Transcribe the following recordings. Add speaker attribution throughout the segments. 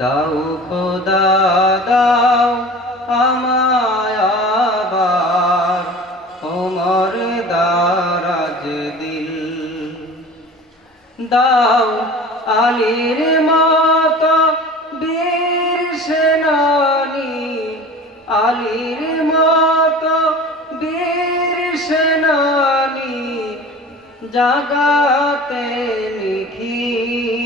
Speaker 1: দাও খোদা দাও আমায় আবার ওমর দারাজ দিল। দাও আলীর মত, বীর সেনানি, আলীর মত, বীর সেনানি, জাগাতে লিখি।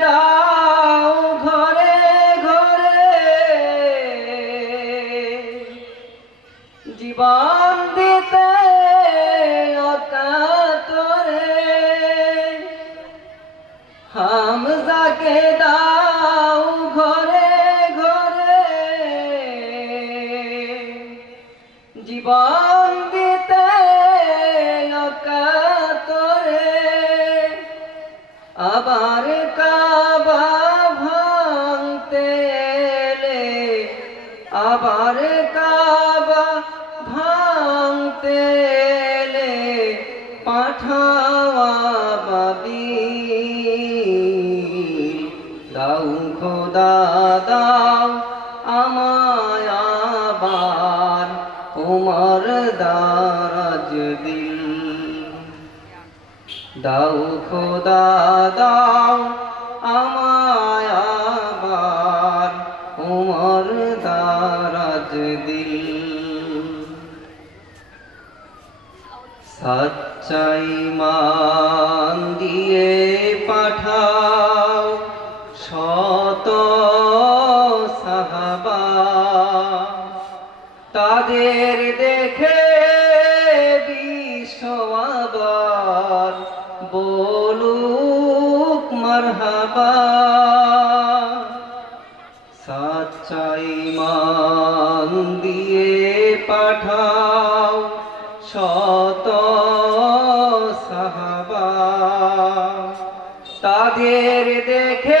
Speaker 1: জীবন দিতে অকাতরে। আবার কাবা ভাঙতে আবার কাবা ভাঙতে পাঠাওয়া বাবি দাও খোদা, দাও আমায় আবার উমর দারাজ দিল দাও খোদা, দাও আমায় আবার উমর দারাজ দিল সচ্চাই মান দিয়ে পাঠাও, শত সাহাবা তাদের দেখে বিশ্ববার বলুক মারহাবা। সাচ্চাই মান দিয়ে পাঠাও শত সাহাবা। তাদের দেখে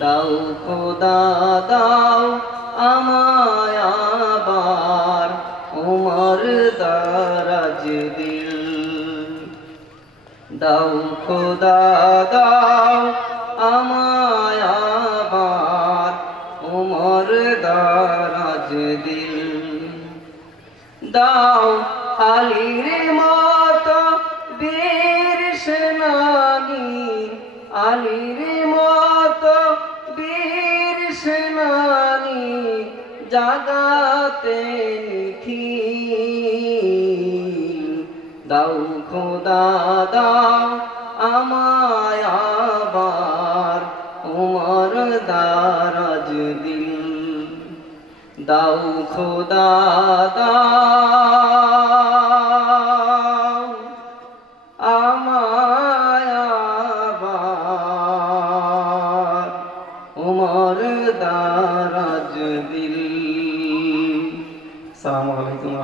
Speaker 1: দাও খোদা, দাও আমায় আবার উমর দারাজ দিল। দাও খোদা, দাও আমায় আবার উমর দারাজ দিল। দাও আলীর মত বীর সেনানি, আলীর জাগাতে নিখিল দাও খোদা, দাও আমায় আবার উমর দারাজ দিল দাও খোদা, দাও আমায় আবার উমর দারাজ দিল সালামু আলাইকুম রহমতুল্লাহ